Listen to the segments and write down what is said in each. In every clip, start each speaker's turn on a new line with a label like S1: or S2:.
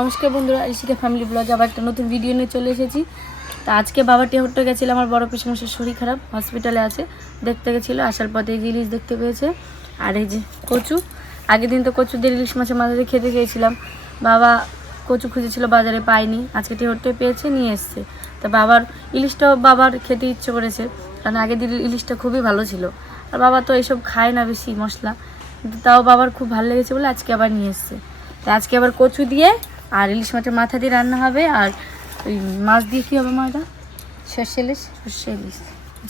S1: নমস্কার বন্ধুরা, Rishika family blog আবার একটা নতুন ভিডিও নিয়ে চলে এসেছি। তা আজকে বাবা টেহট্ট গেছিল, আমার বড় পিসমশের শরীর খারাপ হসপিটালে আছে, দেখতে গেছিল, আসার পথে ইলিশ দেখতে পেয়েছে। আর এই যে কচু, আগের দিন তো কচু দিয়ে ইলিশ মাছের মাঝে খেতে গিয়েছিলাম। বাবা কচু খুঁজেছিল, বাজারে পায়নি, আজকে টেহট্টে পেয়েছে, নিয়ে এসছে। তা বাবার ইলিশটাও বাবার খেতে ইচ্ছে করেছে, কারণ আগের দিন ইলিশটা খুবই ভালো ছিল। আর বাবা তো এইসব খায় না বেশি মশলা, কিন্তু তাও বাবার খুব ভালো লেগেছে বলে আজকে আবার নিয়ে এসছে। তো আজকে আবার কচু দিয়ে আর ইলিশ মাছের মাথা দিয়ে রান্না হবে আর ওই মাছ দিয়ে কী হবে মাটা সর্ষে ইলিশ? সর্ষে ইলিশ।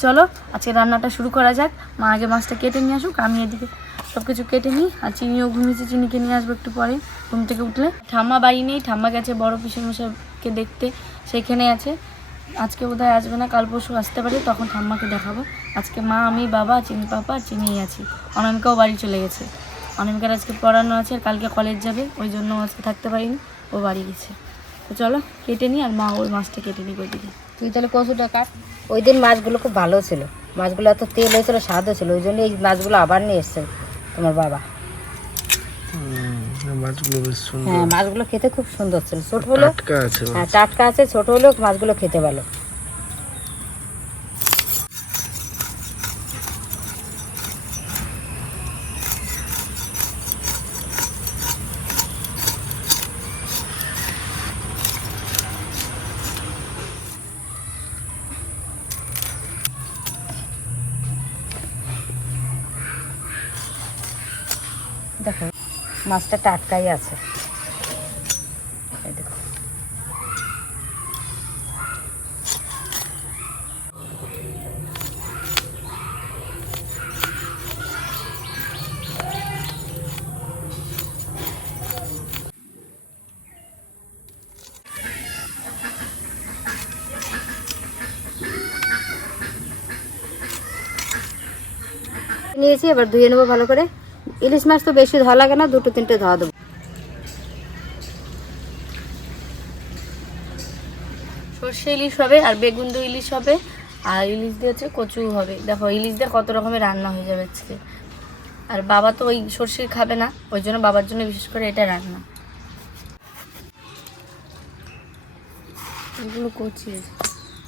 S1: চলো আজকে রান্নাটা শুরু করা যাক। মা আগে মাছটা কেটে নিয়ে আসুক আমি এদিকে সব কিছু কেটে নিই আর চিনিও ঘুমিয়েছে চিনিকে নিয়ে আসব একটু পরে ঘুম থেকে উঠলে। ঠাম্মা বাড়ি নেই ঠাম্মা গেছে বড় পিসের মশাইকে দেখতে সেখানে আছে। আজকে বোধহয় আসবে না কাল পরশু আসতে পারে তখন ঠাম্মাকে দেখাবো। আজকে মা আমি বাবা চিনি পাপা আর চিনিই আছি। অনামিকাও বাড়ি চলে গেছে। অনামিকার আজকে পড়ানো আছে আর কালকে কলেজ যাবে ওই জন্য আজকে থাকতে পারিনি। ও বাড়ি গেছে। তো চলো কেটে নিই আর মা ওই মাছটা কেটে নিই ওইদিকে।
S2: তুই তাহলে কচুটা কাট। ওই দিন মাছগুলো খুব ভালো ছিল। মাছগুলো এত তেল হয়েছিল স্বাদও ছিল। ওই জন্য এই মাছগুলো আবার নিয়ে এসছে তোমার বাবা।
S3: মাছগুলো বেশ সুন্দর।
S2: হ্যাঁ মাছগুলো খেতে খুব সুন্দর ছিল। ছোট হলো
S3: টাটকা আছে
S2: হ্যাঁ টাটকা আছে ছোট হলেও মাছগুলো খেতে ভালো। মাছটা টাটকাই আছে। নিয়েছি এবার ধুয়ে নেব ভালো করে। ইলিশ মাছ তো বেশি ধোয়া লাগে না দুটো তিনটে ধোয়া দেবো।
S1: সর্ষে ইলিশ হবে আর বেগুন দিয়ে ইলিশ হবে আর ইলিশ দিয়ে হচ্ছে কচু হবে। দেখো ইলিশ দিয়ে কত রকমের রান্না হয়ে যাবে আজকে। আর বাবা তো ওই সর্ষে খাবে না ওই জন্য বাবার জন্য বিশেষ করে এটা রান্না। এগুলো কচি।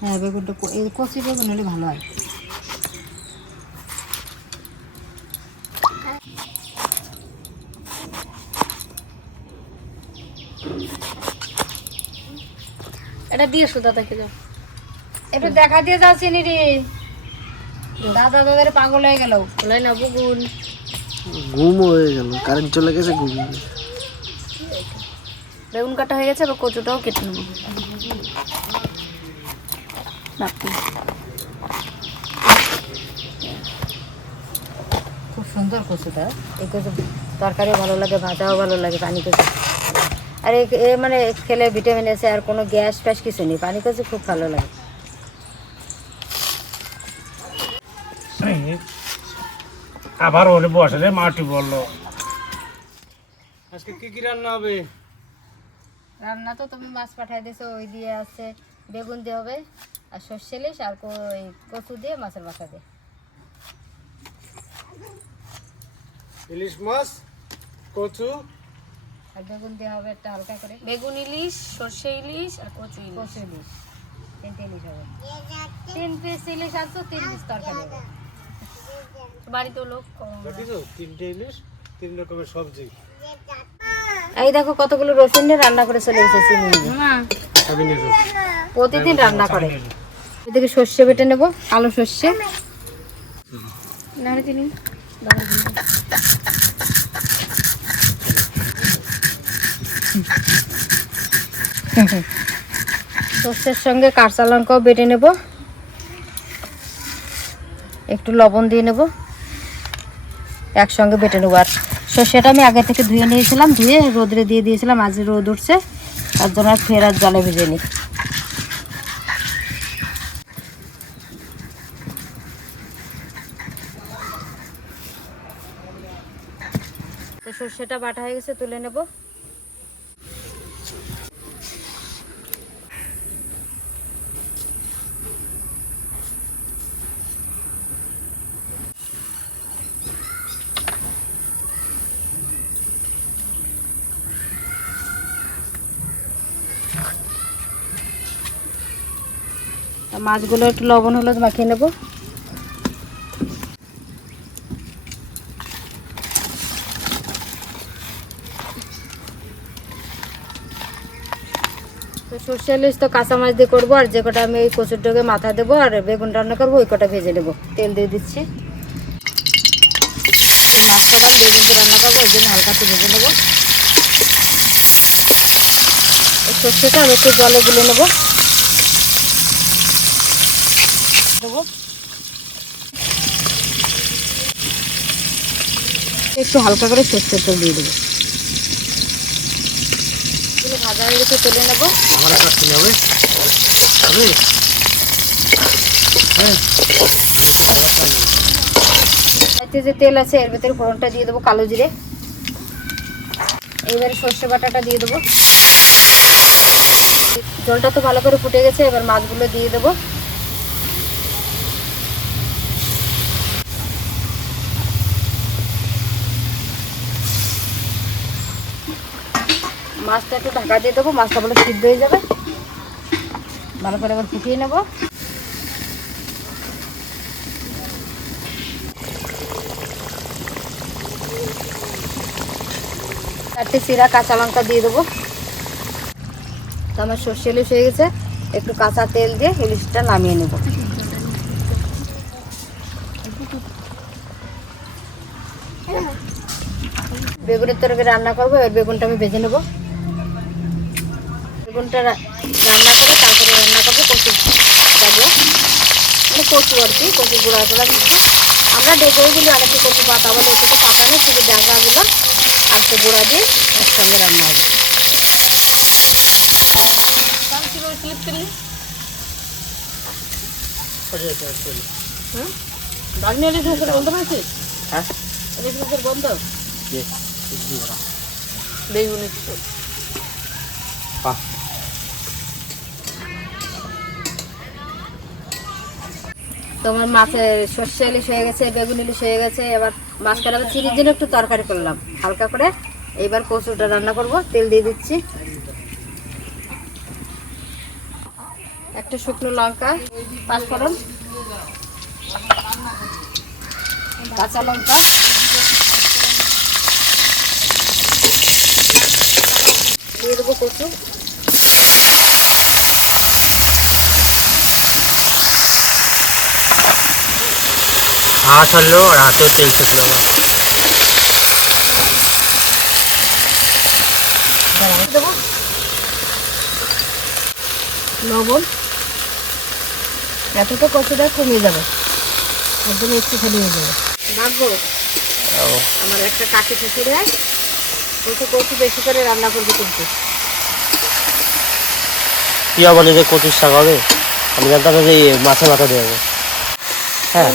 S2: হ্যাঁ বেগুনটা কচি বেগুন হলে ভালো হয়।
S1: এটা দিয়ে সুতা থেকে যাও।
S2: একটু দেখা দিয়ে যাও চিনি রে দাদা দাদার পাগল হয়ে গেল।
S1: ওলাই না বেগুন
S3: ঘুম হয়ে গেল কারেন্ট চলে গেছে ঘুম
S1: বেগুন কাটা হয়ে গেছে এবার কচুটাও কেটে নেব।
S2: খুব সুন্দর কচুটা। এই কচু তরকারিও ভালো লাগে ভাজাও ভালো লাগে পানি কচু আর এ মানে খেলে ভিটামিন আছে আর কোনো গ্যাস ফ্যাস কিছু নেই। পানি কচু খুব ভালো লাগে।
S3: আবার ওরে বসে রে মাটি বলল। আজকে কি কি রান্না হবে?
S2: রান্না তো তুমি মাছ পাঠাই দিছো ওই দিয়ে আছে বেগুন দিয়ে হবে আর সর্ষে ইলিশ আর ওই কচু দিয়ে মাছের মাথা দিয়ে।
S3: ইলিশ মাছ কচু
S2: আর বেগুন দিয়ে হবে একটা হালকা করে।
S1: বেগুন ইলিশ সর্ষে ইলিশ আর কচু ইলিশ।
S2: কচু ইলিশ। তিনটে ইলিশ হবে। তিন পিস ইলিশ আছে তিন পিস তরকারি হবে।
S1: বাড়িতেও লোক
S3: তিনটে ইলিশ তিন রকমের সবজি।
S2: এই দেখো কতগুলো রসুন নিয়ে রান্না করে চলে এসেছি। প্রতিদিন রান্না করে। এদিকে সর্ষে বেটে নেব কালো সর্ষে।
S1: নাহলে চিনি
S2: সর্ষের সঙ্গে কাঁচা লঙ্কাও বেটে নেব। একটু লবণ দিয়ে নেব। একসঙ্গে বেটে নেব। আর সর্ষেটা আমি আগে থেকে ধুয়ে নিয়েছিলাম, ধুয়ে রোদরে দিয়ে দিয়েছিলাম। আজ রোদ উঠছে, তার জন্য আর ফের আর জলে ভেজে নিই সর্ষেটা বাটা হয়ে গেছে, তুলে নেব। মাছগুলো একটু লবণ, হলুদ মাখিয়ে নেব। তো সর্ষে ইলিশ তো কাঁচা মাছ দিয়ে করব, আর যে কটা আমি এই কচুর ডোকে মাথা দেবো আর বেগুন রান্না করব, ওই কটা ভেজে নেব। তেল দিয়ে দিচ্ছি। এই মাছ কটা আমি বেগুন দিয়ে রান্না করব, ওই জন্য হালকা একটু ভেজে নেব। সর্ষেটা আমি একটু জলে গুলে নেব। দেবো একটু হালকা করে সর্ষের তেল দিয়ে দেবো। ভাজা হয়ে গেছে তুলে নেব।
S3: আমার একটা ছেলে হবে। হবে? হ্যাঁ।
S2: যে তেল আছে এর ভেতরে ফোড়নটা দিয়ে দেবো কালো জিরে। এবারে সর্ষে বাটাটা দিয়ে দেবো। জলটা তো ভালো করে ফুটে গেছে এবার মাছগুলো দিয়ে দেবো। মাছটা একটু ঢাকা দিয়ে দেবো, মাছটা বলে সিদ্ধ হয়ে যাবে। ভালো করে এবার ফুটিয়ে নেব। চারটে চিরা কাঁচা লঙ্কা দিয়ে দেবো। তো আমার সর্ষে ইলিশ হয়ে গেছে, একটু কাঁচা তেল দিয়ে ইলিশটা নামিয়ে নেব। বেগুনের তরকারি রান্না করব, এবার বেগুনটা আমি ভেজে নেব। বেগুনটা রান্না করে তারপরে রান্না করব কচু ডাবলা মানে কচু আর কি কচু গুঁড়া গুঁড়া কিছু আমরা ডেকে বলি আর একটু কচু পাতা বলি কিছু পাতা নেই শুধু ডাঁগাগুলো আস্তে গুঁড়া দিয়ে একসঙ্গে রান্না হবে।
S1: বাগনি ইলিশ মাছের বন্ধ পেয়েছিস
S3: হ্যাঁ?
S1: মাছের বন্ধ
S3: ইয়ে
S1: বেগুনি
S3: বাহ।
S2: তোমার মাছের সর্ষে ইলিশ হয়ে গেছে, বেগুন ইলিশ হয়ে গেছে, এবার মাছটা আবার চিনির জন্য একটু তরকারি করলাম। হালকা করে এইবার কচুটা রান্না করব, তেল দিয়ে দিচ্ছি। একটা শুকনো লঙ্কা পাঁচফোড়ন কাঁচা লঙ্কা। দিয়ে দেবো কচু।
S3: হাঁস হলো আর হাতেও তেল শুকনো আমার
S2: দেবো লবণ। এত তো কচুটা কমে যাবে। একদম একটুখানি হয়ে যাবে। ভাববো আমার একটা কাকি শ্বশুরে কচু কচু বেশি করে রান্না করবে কিন্তু।
S3: প্রিয়া বলে যে কচুর শাক হবে? আমি জানতাম যে মাছের মাথা দেওয়া হ্যাঁ।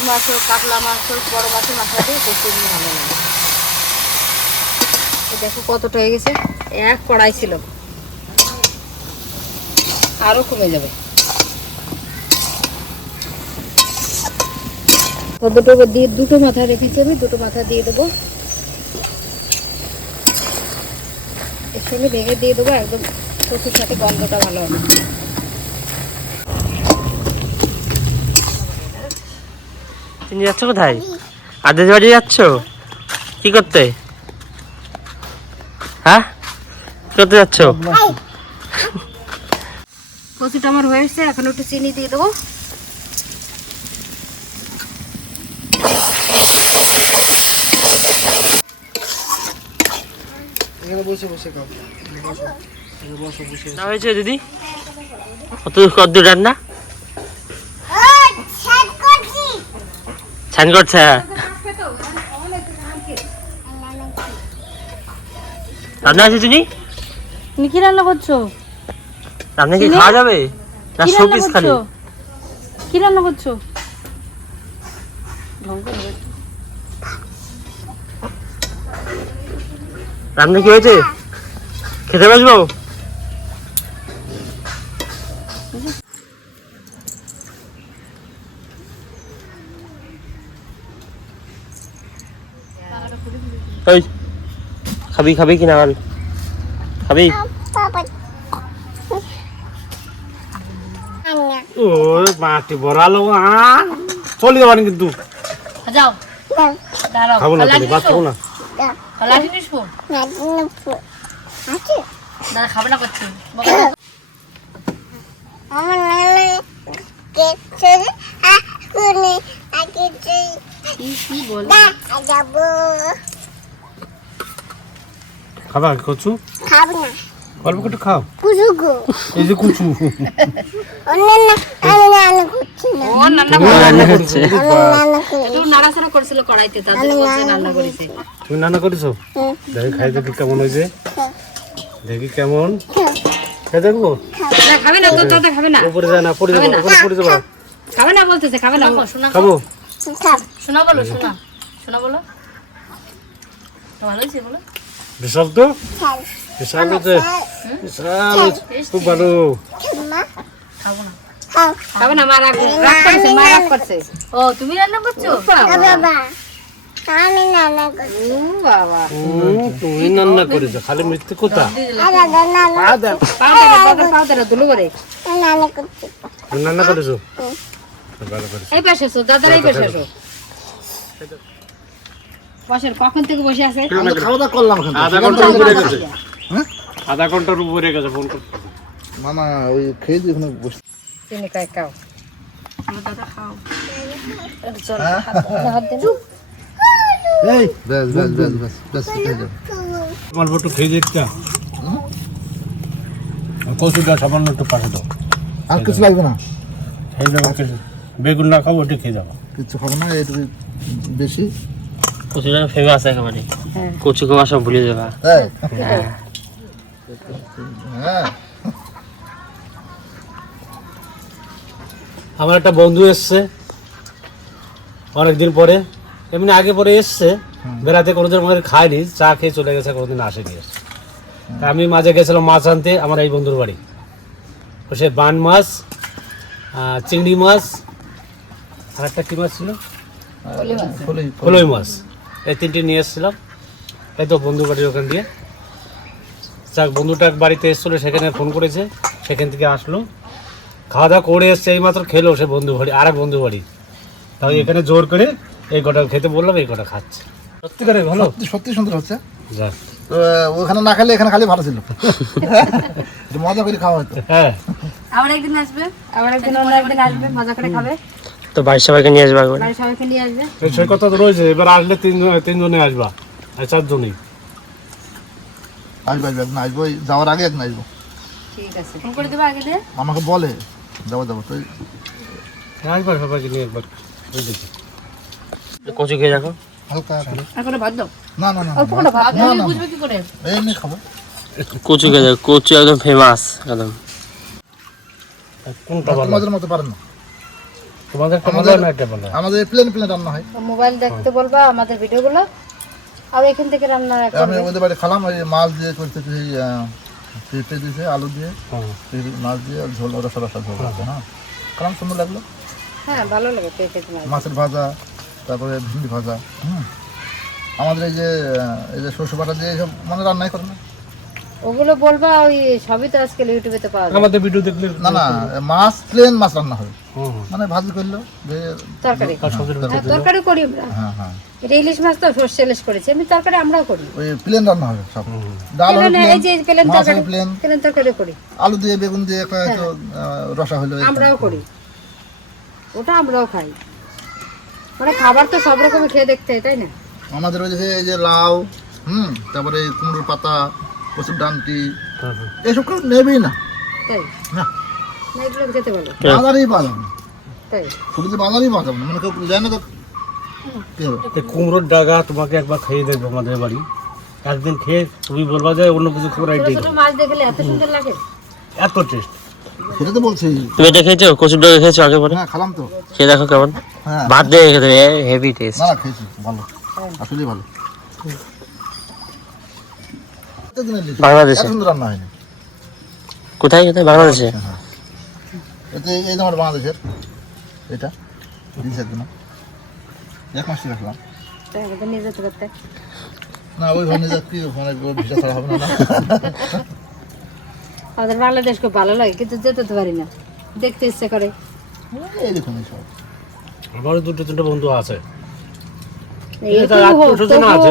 S2: দিয়ে দুটো দুটো মাথা রেখেছি আমি, দুটো মাথা দিয়ে দেবো। এর সঙ্গে ভেঙে দিয়ে দেবো, একদম কচুর সাথে গন্ধটা ভালো হবে
S3: তুমি যাচ্ছ কোথায়? আদেশ বাড়ি যাচ্ছ? কি করতে? হ্যাঁ? কি করতে যাচ্ছ?
S2: কচুটা আমার হয়েছে এখন একটু চিনি দিয়ে দেবো।
S3: দিদি? কত কত রান্না? ছান করছে। রান্না আছে তুমি
S1: তুমি কি রান্না করছ?
S3: রান্না কি খাওয়া যাবে? না শোপিস খালি?
S1: কি রান্না করছ।
S3: রান্না কি হয়েছে? খেতে বসবো? ওই খাবি খাবি কিনা বল খাবি?
S4: ও মাটি বড়ালো আন চলে যাবানি কিন্তু।
S1: যাও।
S4: খাব না তুমি ভাত খাব না।
S1: খাবে না করছি। কি কি বল?
S4: খাবা কচু? অল্প একটু খাও। এই যে কুচু।
S1: ও
S4: তুমি রান্না করেছ? দেখি খাই দেখি কেমন হয়েছে। দেখি কেমন। খাই দেখব
S2: খাবে না দাদা খাবে না।
S4: উপরে যায় না পড়ে যাব উপরে পড়ে যাব।
S2: খাবে না বলতেছে খাবে না।
S1: শোনা
S4: খাব।
S1: শোনা বলো শোনা। শোনা বলো। ভালো হয়েছে বলো।
S4: বিশাল তো? বিশাল হয়েছে বিশাল খুব ভালো।
S1: খাব না
S2: খাবে না মা রাগ রাগ করছে মা রাগ করছে।
S1: ও তুমি রান্না করছ?
S2: ও বাবা।
S4: তুমি রান্না করেছ খালি কথা। রান্না করেছ। ভালো করেছ।
S2: এই পাশে দাদার এই পাশে বসেন কখন থেকে বসে আছে?
S5: খাওয়া দাওয়া করলাম
S4: আধা ঘণ্টার উপরে গেছে। আধা ঘণ্টার উপরে গেছে ফোন করতে।
S5: না না ওই খেয়ে দিয়ে ওখানে বসে
S2: চিনি খাই খাও।
S1: দাদা
S4: তোমার একটু। খেয়ে দেখতে কচুটা সামান্য একটু পাশে দাও।
S5: আর কিছু লাগবে না?
S4: খেয়ে যাব কিছু বেগুন না খাব ওটা খেয়ে যাব।
S5: কিছু খাব না এইটুকু বেশি।
S3: কচুটা ফেমাস একেবারে কচু খাওয়া সব ভুলে যাবা।
S5: হ্যাঁ।
S4: আমার একটা বন্ধু এসছে অনেকদিন পরে। এমনি আগে পরে এসছে বেড়াতে কোনোদিন আমাদের খায়নি চা খেয়ে চলে গেছে কোনোদিন আসেনি। আমি মাঝে গেছিলাম মাছ আনতে আমার এই বন্ধুর বাড়ি। সে বান মাছ চিংড়ি মাছ আর একটা কী মাছ ছিল?
S5: ফুলই
S4: কলই। মাছ। এই তিনটি নিয়ে এসেছিলাম। এই তো বন্ধু বাড়ির ওখান দিয়ে। যাক বন্ধুটা বাড়িতে এসেছিল সেখানে ফোন করেছে সেখান থেকে আসলো। খাওয়া দাওয়া করে এসছে এই মাত্র খেলো সে বন্ধু বাড়ি আর এক বন্ধু বাড়ি। তাই এখানে জোর করে এই কটা খেতে বললাম এই কটা খাচ্ছে। সত্যিকারে ভালো?
S5: সত্যি সুন্দর হচ্ছে।
S4: যাক।
S5: ওখানে না খেলে এখানে খালি ভালো ছিল। মজা করে খাওয়া হতো।
S4: হ্যাঁ।
S1: আবার একদিন আসবে
S2: আবার একদিন অন্য একদিন আসবে মজা করে খাবে।
S3: তো বাড়ির সবাইকে নিয়ে আসবে একবার
S2: সবাইকে নিয়ে আসবে?
S4: সেই কথা তো রয়েছে এবার আসলে তিনজন তিনজনে আসবা আর চারজনই।
S5: আসব আসব একদিন আসব ওই যাওয়ার আগে একদিন আসব।
S2: ঠিক আছে
S1: ফোন করে দেবে আগে দিয়ে?
S5: আমাকে বলে যাব যাব তো
S4: আসবা সবাইকে নিয়ে একবার ওই দেখি
S3: কচু খেয়ে দেখো।
S5: হালকা করে
S2: এখন ভাত দাও?
S5: না না না
S2: অল্প ভাত
S5: না না
S1: বুঝবে কি করে?
S5: এমনি খাব।
S3: কচু খেয়ে দেখো কচু একদম ফেমাস একদম।
S4: কোনটা ভালো?
S5: তোমাদের মতো পারেন না।
S4: তোমাদের একটা ভালো না একটা ভালো।
S5: আমাদের প্লেন প্লেন রান্না হয়।
S2: মোবাইল দেখতে বলবা আমাদের ভিডিওগুলো। আর এখান থেকে রান্না
S5: আমি ওদের বাড়ি খালাম ওই মাছ দিয়ে করতে সেই পেঁপে দিয়েছে আলু দিয়ে
S4: হ্যাঁ
S5: মাছ দিয়ে আর ঝোল রসা রসা ঝোল হ্যাঁ খালাম সুন্দর লাগল?
S2: হ্যাঁ ভালো লাগে পেঁপে
S5: মাছের ভাজা তারপরে ভিন্ডি ভাজা হুম? আমাদের এই যে এই যে শস্য বাটা দিয়ে সব মানে রান্নাই করে না।
S2: ওগুলো বলবা ওই সবই তো আজকাল ইউটিউবে পাওয়া যায়।
S4: আমাদের ভিডিও দেখলে
S5: না না মাছ প্লেন মাছ রান্না হবে মানে ভাজি করল যে
S2: তরকারি।
S4: সবজির
S2: হ্যাঁ তরকারি করি আমরা।
S5: হ্যাঁ হ্যাঁ।
S2: এটা ইলিশ মাছ তো সর্ষে ইলিশ করেছি এমনি তরকারি আমরাও করি।
S5: ওই প্লেন রান্না হবে সব। ডাল হবে
S2: এই যে
S5: প্লেন
S2: প্লেন তরকারি
S5: প্লেন
S2: প্লেন তরকারি করি।
S5: আলু দিয়ে বেগুন দিয়ে একটা হয়তো আহ, রসা হলো
S2: আমরাও করি। ওটা আমরাও খাই। মানে খাবার তো সব রকমের খেয়ে দেখতে হয় তাই না?
S5: আমাদের ওই যে লাউ হুম তারপরে কুমড়োর পাতা কচুর ডান্টি এসব কেউ নেবেই না। না। বাজারেই পাওয়া যাবে শুধু যে বাজারেই পাওয়া যাবে না মানে কেউ দেয় না তো।
S4: এই কুমড়োর ডাগা তোমাকে একবার খাইয়ে দেখব আমাদের বাড়ি। একদিন খেয়ে তুমি বলবা যে অন্য কিছু খাবার
S2: ছোট
S4: আইটেম
S2: মাছ দেখলে এত সুন্দর লাগে।
S4: এত টেস্ট
S5: সেটা তো বলছি।
S3: তুমি এটা খেয়েছো? কচুর ডাকে খেয়েছো আগে পরে?
S5: হ্যাঁ খালাম তো।
S3: খেয়ে দেখো কেমন।
S5: হ্যাঁ।
S3: ভাত দিয়ে খেতে হেভি টেস্ট
S5: না না খেয়েছি ভালো। আসলেই ভালো। এতদিনের লিচু।
S3: বাংলাদেশে?
S5: সুন্দর রান্না হয়নি।
S3: কোথায় কোথায়? বাংলাদেশে?
S5: হ্যাঁ। এতে এই বাংলাদেশের। এটা। দিয়েছে একদিন এক মাস রাখলাম
S2: নিয়ে যেতে পারতে
S5: না ওই ভাবে কি ওখানে ভিসা ছাড়া হবে না না।
S2: আমাদের বাংলাদেশ খুব ভালো লাগে কিন্তু যেতে তো পারি না। দেখতে ইচ্ছে করে।
S5: এই দেখুন এইসব।
S4: আমারও দুটো তিনটে বন্ধু আছে।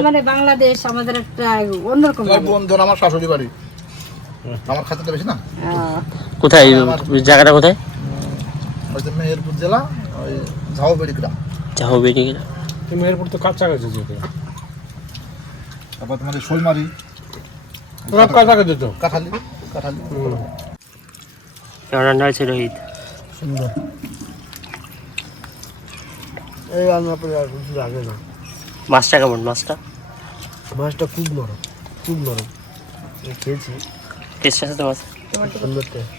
S2: মানে বাংলাদেশ আমাদের একটা অন্যরকম
S5: আমার বন্ধন আমার শাশুড়ি বাড়ি। আমার বেশি না?
S3: কোথায়? জায়গাটা কোথায়?
S5: ওই যে মেহেরপুর জেলা ওই ঝাউবেড়ি গ্রাম
S4: তো কাছাকাছি যেতে।
S5: তারপর তোমাদের শোলমারি।
S4: সব কাছাকাছি তো?
S5: কাঠালি কাঠালি।
S3: রান্না হয়েছে রোহিত
S5: সুন্দর।
S6: এই রান্না করে আর কিছু লাগে না।
S3: মাছটা কেমন মাছটা?
S6: মাছটা খুব নরম খুব নরম। খেয়েছি।
S3: টেস্ট আছে তো মাছ
S6: সুন্দর টেস্ট।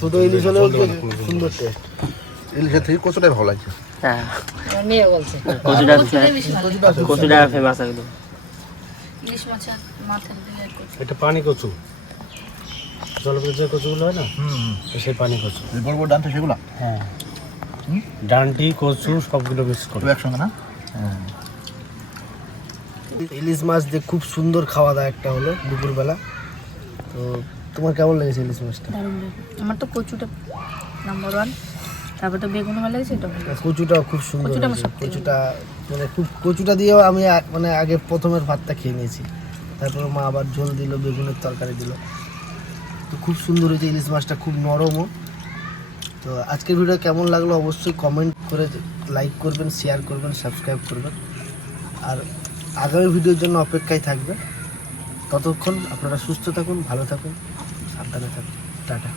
S6: ছোটো ইলিশ হলেও সুন্দর টেস্ট।
S5: ইলিশের থেকে কচুটাই ভালো লাগছে।
S3: হ্যাঁ। কচুটা ফেমাস একদম
S1: ইলিশ মাছের মাথার দিকে একটু
S4: এটা পানি কচু। জলপাইয়ের যে কচুগুলো হয় না
S5: হুম
S4: সেই পানি কচু।
S5: বড় বড় ডান্টা সেগুলা?
S4: হ্যাঁ। ডান্টি কচু সবগুলো মিক্স করে।
S5: তো একসঙ্গে না?
S6: ইলিশ মাছ দিয়ে খুব সুন্দর খাওয়া দাওয়া একটা হলো দুপুরবেলা। তো তোমার কেমন লেগেছে ইলিশ মাছটা?
S1: আমার তো কচুটা নাম্বার ওয়ান তারপর তো বেগুন ভালো লাগছে এটা
S6: কচুটাও খুব সুন্দর
S1: কচুটা
S6: মানে খুব কচুটা দিয়েও আমি মানে আগে প্রথমের ভাতটা খেয়ে নিয়েছি। তারপর মা আবার ঝোল দিল বেগুনের তরকারি দিল। তো খুব সুন্দর হয়েছে ইলিশ মাছটা খুব নরমও। তো আজকের ভিডিও কেমন লাগল অবশ্যই কমেন্ট করে লাইক করবেন শেয়ার করবেন সাবস্ক্রাইব করবেন। আর আগামী ভিডিওর জন্য অপেক্ষায় থাকবে ততক্ষণ আপনারা সুস্থ থাকুন ভালো থাকুন সাবধানে থাকুন। টাটা।